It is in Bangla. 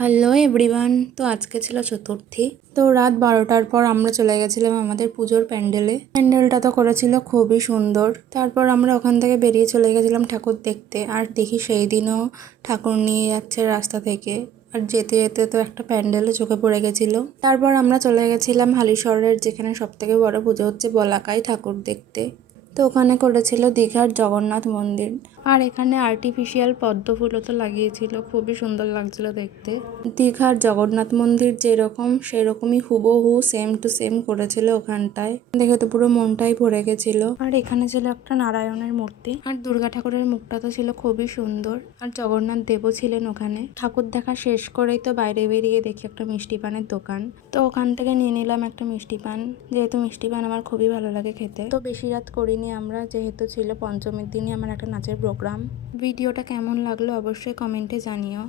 Hello everyone. তো আজকে ছিল চতুর্থী। তো রাত 12টার পর আমরা চলে গেছিলাম আমাদের পুজোর প্যান্ডেলে। প্যান্ডেলটা তো করেছিল খুবই সুন্দর। তারপর আমরা ওখান থেকে বেরিয়ে চলে গেছিলাম ঠাকুর দেখতে। আর দেখি সেই দিনও ঠাকুর নিয়ে যাচ্ছে রাস্তা থেকে। আর যেতে যেতে তো একটা প্যান্ডেলে চোখে পড়ে গেছিল। তারপর আমরা চলে গেছিলাম হালিশহরের, যেখানে সব থেকে বড় পুজো হচ্ছে, বলাকায় ঠাকুর দেখতে। তো ওখানে করেছিল দীঘার জগন্নাথ মন্দির। আর এখানে আর্টিফিশিয়াল পদ্ম ফুলও তো লাগিয়েছিল, খুবই সুন্দর লাগছিল দেখতে। দীঘার জগন্নাথ মন্দির যেরকম সেরকমই হুবহু সেম টু সেম করেছিল ওখানটায়। দেখে তো পুরো মনটাই ভরে গেছিল। আর এখানে ছিল একটা নারায়ণের মূর্তি, আর দুর্গা ঠাকুরের মুখটা তো ছিল খুবই সুন্দর। আর জগন্নাথ দেবও ছিলেন ওখানে। ঠাকুর দেখা শেষ করেই তো বাইরে বেরিয়ে দেখি একটা মিষ্টি পানের দোকান। তো ওখান থেকে নিয়ে নিলাম একটা মিষ্টি পান, যেহেতু মিষ্টি পান আমার খুবই ভালো লাগে খেতে। তো বেশি রাত করিনি আমরা, যেহেতু ছিল পঞ্চমীর দিনই আমার একটা নাচের প্রোগ্রাম। ভিডিওটা কেমন লাগলো অবশ্যই কমেন্টে জানিও।